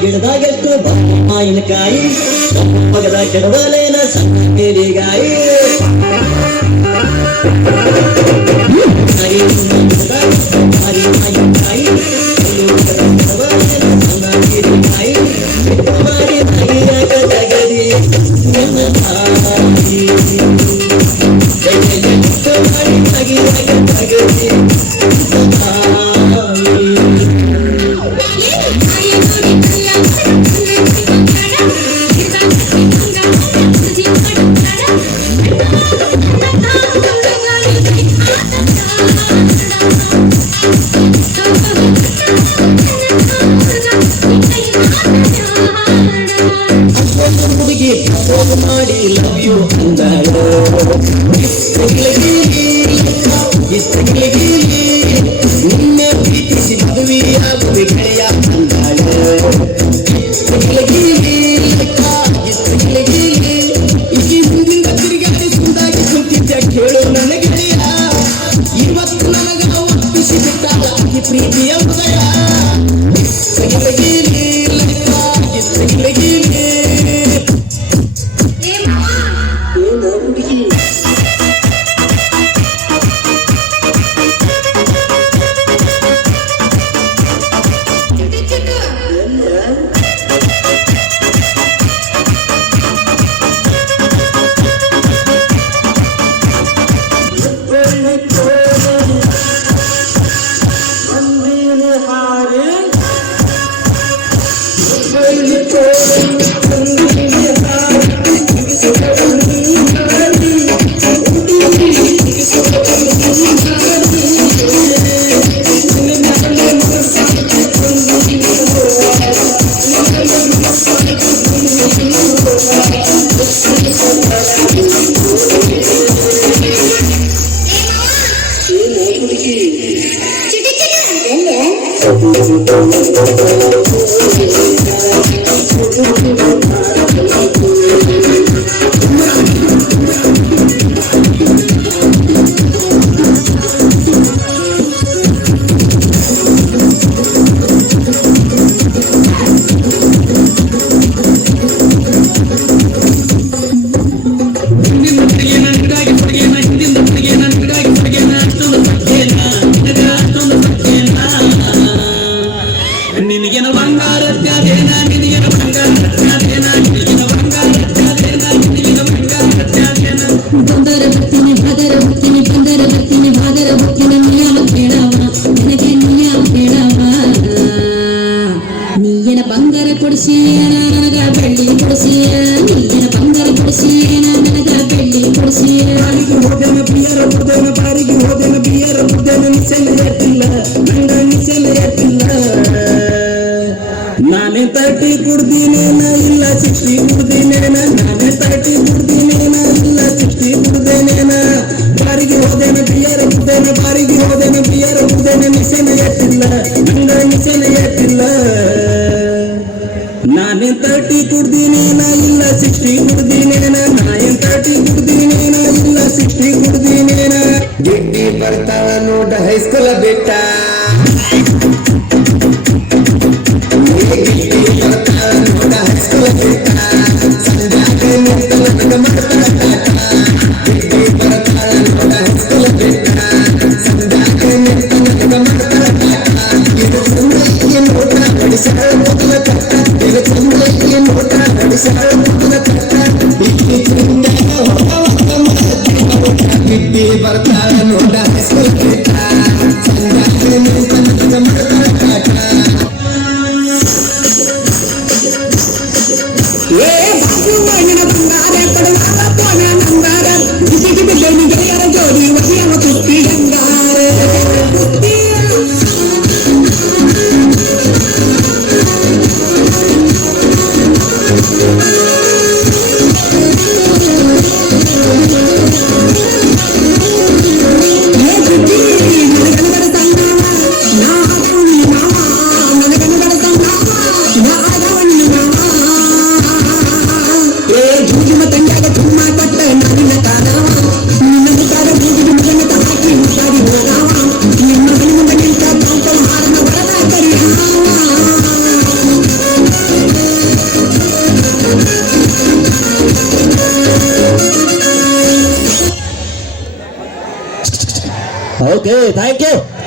ಗಿಡದಾಗೆಷ್ಟು ಮಾವಿನಕಾಯಿ ಮಗದ ಕೆಡವಲೇನ ಸಣ್ಣ ಕೇರಿಗಾಯಿ ಮಾವಿನಕಾಯಿ ಸಣ್ಣ ಕೇರಿಗಾಯಿ ಮಾಡಿ ನಗಿಯಾಗ ತಗದಿ ನನ್ನ ತಾಯಿ ಮಾಡಿ ನಗಿಯಾಗ ತಗದಿ ಮಾಡಿ ಲವ್ ಯು ಅಂದಾಳು ನಿನ್ನೆ ಪ್ರೀತಿಸಿ ಮದುವೆಯಾಗುವೆ ಗೆಳೆಯ ಅಂದಾಳು ಇಲ್ಲಿ ಮುಂದಿನ ತಿರುಗಾಡಿ ಸುಂದಾಗಿ ಕುಂತಿದ್ದ ಕೇಳು ನನ್ನ ಗೆಳೆಯ ಇವತ್ತು ನನಗ ಒಪ್ಪಿಸಿ ಬಿಟ್ಟಾಳ ಈ ಪ್ರೀತಿಯ ಹೃದಯ ಬಂಗಾರ ಕೊಡಿಸಿ ನನಗ ಬೆಳ್ಳಿ ಕೊಡಿಸಿ ನೀನ ಬಂಗಾರ ಕೊಡಿಸಿ ನನಗ ಬೆಳ್ಳಿ ಕೊಡಿಸಿ ಹೋದನ ಬಿಯರ ಹೋದನ ಬಾರಿಗೆ ಹೋದನ ಬಿಯರ ಹೋದನ ನಿಸೆಲೆ ಎತ್ತಿಲ್ಲ ನಂಗ ನಿಸೆಲೆ ಎತ್ತಿಲ್ಲ ನಾನೇ 30 ಕುಡ್ದಿನೇನ ಇಲ್ಲ 60 ಕುಡ್ದಿನೇನ ನಾನೇ 30 ಕುಡ್ದಿನೇನ ಇಲ್ಲ 60 ಕುಡ್ದೇನೇನ ಬಾರಿಗೆ ಹೋದನ ಬಿಯರ ಹೋದನ ಬಾರಿಗೆ ಹೋದನ ಬಿಯರ ಹೋದನ ನಿಸೆಲೆ ಎತ್ತಿಲ್ಲ ನಂಗ ನಿಸೆಲೆ ಎತ್ತಿಲ್ಲ ನಾನೇ 30 ಕುಡ್ದಿನೇನ ಇಲ್ಲ 60 ಕುಡ್ದಿನೇನ ನಾನೇ 30 ಕುಡ್ದಿನೇನ ಇಲ್ಲ 60 ಕುಡ್ದಿನೇನ ಗಿಡ್ಡಿ ಬರ್ತಾಳ ನೋಡ ಹೈಸ್ಕೂಲ ಬಿಟ್ಟ ಗಿಡ್ಡಿ ಬರ್ತಾಳ ನೋಡ ಹೈಸ್ಕೂಲ ಬಿಟ್ಟ ಸಂಜಾಗ ನಿಂತ ನನಗ ಮಾಡ್ತಾಳ ಕಾಟ ಗಿಡ್ಡಿ ಬರ್ತಾಳ ನೋಡ ಹೈಸ್ಕೂಲ ಬಿಟ್ಟ ಸಂಜಾಗ ನಿಂತ ನನಗ ಮಾಡ್ತಾಳ ಕಾಟ ಇದು ಸುಮ್ಮನೆ ನೋಟ ಬಡಿಸ ಬರ್ತಾಳ ನೋಡ ಏ ಬಾಬು ಮಣ್ಣಿನ ಬಂಗಾರ ಕೊಡುವ ಪೋನ ನಂಗಾರ ಬಿಸಿಗೆ ಬಿದ್ದನಿ ಗೆಳೆಯರ ಜೋಡಿ ಒಲಿಯವ ಕುಸ್ತಿ ಗಂಗಾರ Okay, thank you.